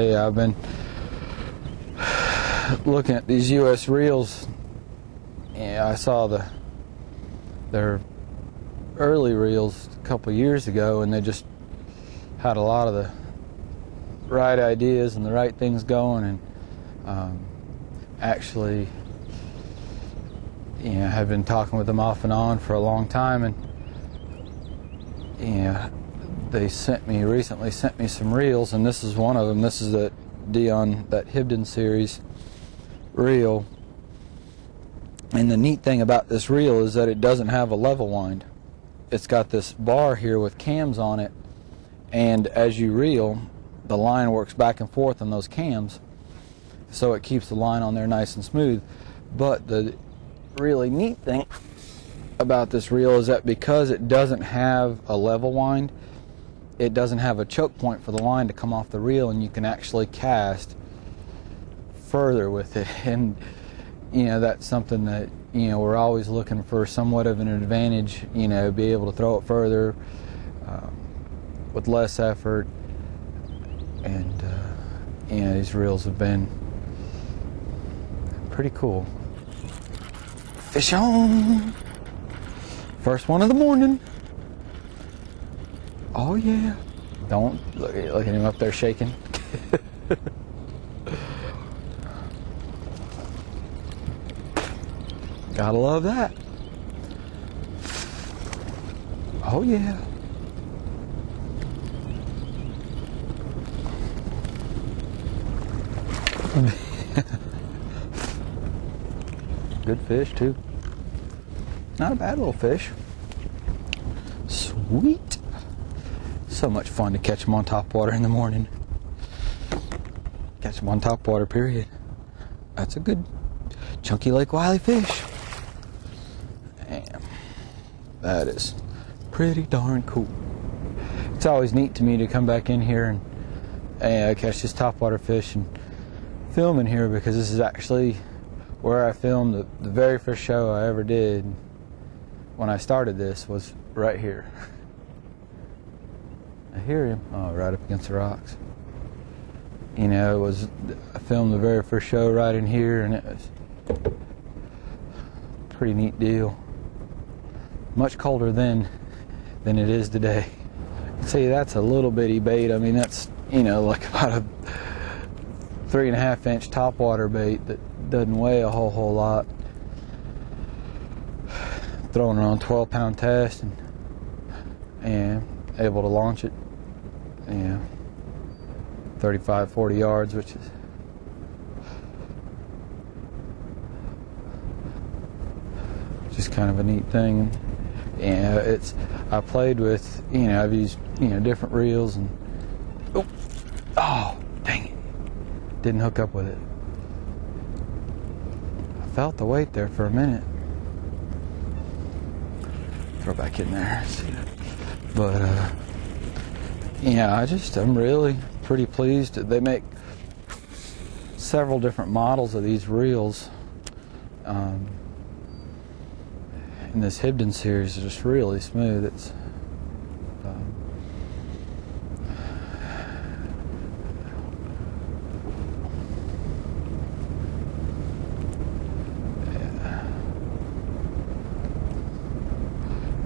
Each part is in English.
tell you, I've been looking at these U.S. reels. Yeah, I saw their early reels a couple years ago, and they just had a lot of the right ideas and the right things going, and actually, you know, have been talking with them off and on for a long time, and they recently sent me some reels, and this is one of them. This is that Hibden series reel. And the neat thing about this reel is that it doesn't have a level wind. It's got this bar here with cams on it, and as you reel, the line works back and forth on those cams, so it keeps the line on there nice and smooth. But the really neat thing about this reel is that because it doesn't have a level wind, it doesn't have a choke point for the line to come off the reel, and you can actually cast further with it. And you know, that's something that, you know, we're always looking for somewhat of an advantage, you know, be able to throw it further with less effort. And you know, these reels have been pretty cool. Fish on! First one of the morning. Oh yeah. Don't look at him up there shaking. Gotta love that. Oh yeah. Good fish too. Not a bad little fish. Sweet. So much fun to catch them on top water in the morning. Catch them on top water, period. That's a good chunky Lake Wylie fish. Damn. That is pretty darn cool. It's always neat to me to come back in here and catch this topwater fish and film in here, because this is actually where I filmed the very first show I ever did. When I started this was right here. I hear him. Oh, right up against the rocks. You know, I filmed the very first show right in here, and it was a pretty neat deal. Much colder then than it is today. See, that's a little bitty bait. I mean, that's, you know, like about a 3.5 inch topwater bait that doesn't weigh a whole lot. Throwing around 12-pound test and able to launch it, 35, 40 yards, which is just kind of a neat thing. And I played with, I've used, different reels, and oh, dang it, didn't hook up with it. I felt the weight there for a minute. Throw back in there. But I'm really pretty pleased. They make several different models of these reels. In this Hibden series is just really smooth. It's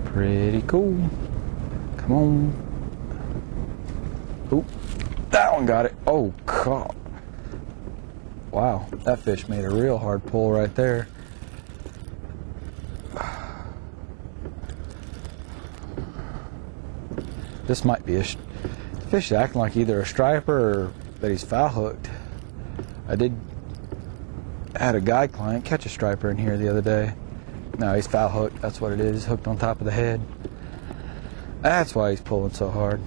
pretty cool. Come on. Oop, that one got it. Oh, God. Wow, that fish made a real hard pull right there. This might be a fish acting like either a striper or that he's foul hooked. I had a guy client catch a striper in here the other day. No, he's foul hooked. That's what it is. He's hooked on top of the head. That's why he's pulling so hard.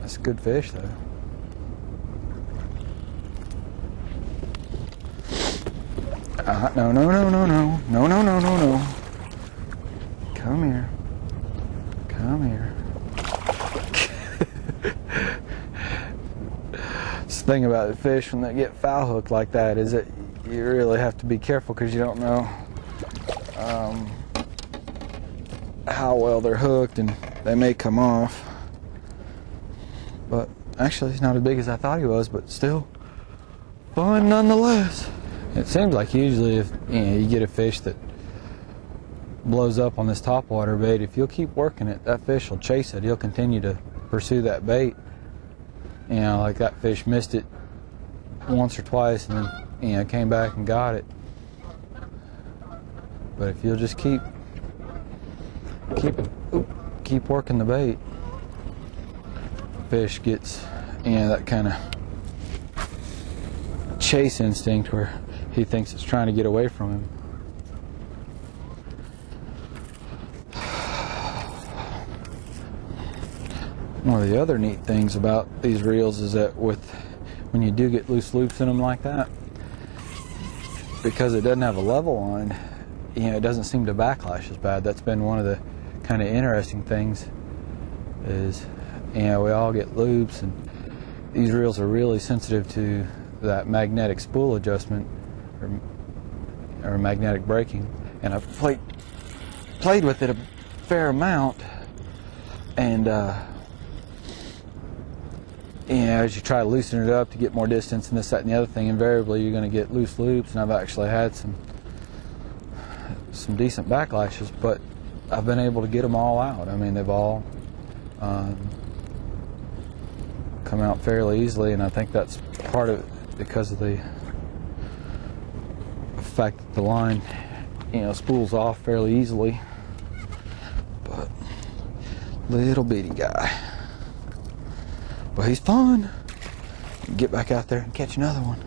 That's a good fish, though. No, no, no, no, no. No, no, no, no, no. Come here. Come here. The thing about the fish when they get foul hooked like that is that you really have to be careful, because you don't know how well they're hooked, and they may come off. But actually, he's not as big as I thought he was, but still fun nonetheless. It seems like usually if you get a fish that blows up on this topwater bait, if you'll keep working it, that fish will chase it. He'll continue to pursue that bait. Like that fish missed it once or twice and then came back and got it. But if you'll just keep working the bait, fish gets that kind of chase instinct where he thinks it's trying to get away from him. One of the other neat things about these reels is that when you do get loose loops in them like that, because it doesn't have a level line, it doesn't seem to backlash as bad. That's been one of the kind of interesting things is, we all get loops, and these reels are really sensitive to that magnetic spool adjustment or magnetic braking. And I've played with it a fair amount, and as you try to loosen it up to get more distance and this, that, and the other thing, invariably you're going to get loose loops, and I've actually had some decent backlashes, but I've been able to get them all out. I mean, they've all come out fairly easily, and I think that's part of it because of the fact that the line, spools off fairly easily. But little bitty guy. But he's fun. Get back out there and catch another one.